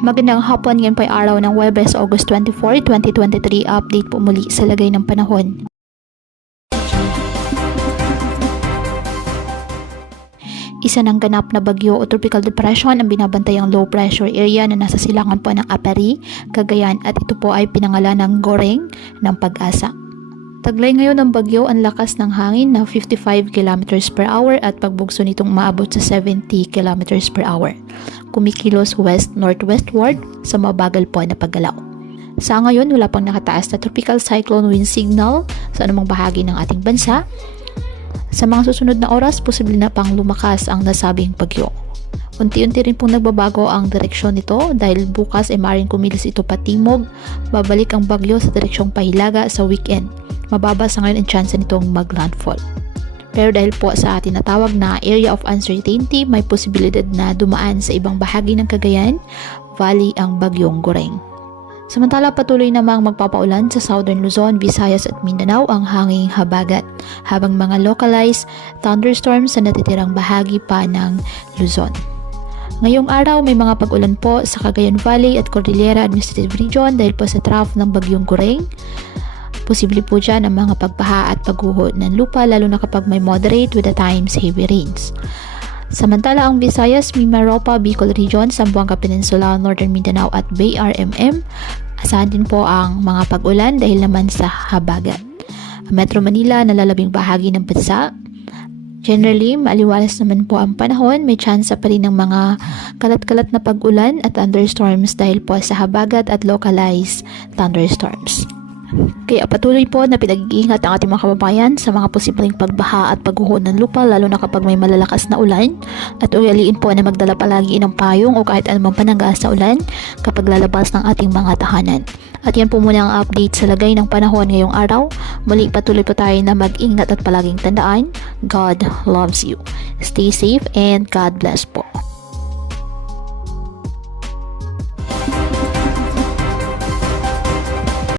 Magandang hapon, ngayon po ay araw ng Huwebes, August 24, 2023. Update po muli sa lagay ng panahon. Isa ng ganap na bagyo o tropical depression ang binabantayang low pressure area na nasa silangan po ng Apari, Cagayan, at ito po ay pinangalan ng Goreng ng Pag-asa. Taglay ngayon ng bagyo ang lakas ng hangin na 55 km per hour at pagbugso nitong maabot sa 70 km per hour. Kumikilos west-northwestward sa mabagal po na paggalaw. Sa ngayon, wala pang nakataas na tropical cyclone wind signal sa anumang bahagi ng ating bansa. Sa mga susunod na oras, posible na pang lumakas ang nasabing bagyo. Unti-unti rin pong nagbabago ang direksyon nito dahil bukas ay maaaring kumilos ito patimog, babalik ang bagyo sa direksyong pahilaga sa weekend. Mababa sa ngayon ang chance nitong mag-landfall. Pero dahil po sa tinatawag na area of uncertainty, may posibilidad na dumaan sa ibang bahagi ng Cagayan Valley ang bagyong Goreng. Samantala, patuloy namang magpapaulan sa Southern Luzon, Visayas at Mindanao ang hanging habagat, habang mga localized thunderstorms sa natitirang bahagi pa ng Luzon. Ngayong araw, may mga pag-ulan po sa Cagayan Valley at Cordillera Administrative Region dahil po sa trough ng bagyong Goreng. Posible po dyan ang mga pagbaha at pagguho ng lupa lalo na kapag may moderate with at times heavy rains. Samantala ang Visayas, Mimaropa, Bicol Region, Zamboanga Peninsula, Northern Mindanao at BRMM, asahan din po ang mga pag-ulan dahil naman sa habagat. Metro Manila, nalalabing bahagi ng bansa. Generally, maaliwalas naman po ang panahon, may tsansa pa rin ng mga kalat-kalat na pag-ulan at thunderstorms dahil po sa habagat at localized thunderstorms. Kaya patuloy po na pinag-iingat ang ating mga kababayan sa mga posibleng pagbaha at pagguho ng lupa lalo na kapag may malalakas na ulan, at ugaliin po na magdala palagi ng payong o kahit anumang panangga sa ulan kapag lalabas ng ating mga tahanan. At yan po muna ang update sa lagay ng panahon ngayong araw. Muli patuloy po tayo na mag-ingat at palaging tandaan, God loves you. Stay safe and God bless po.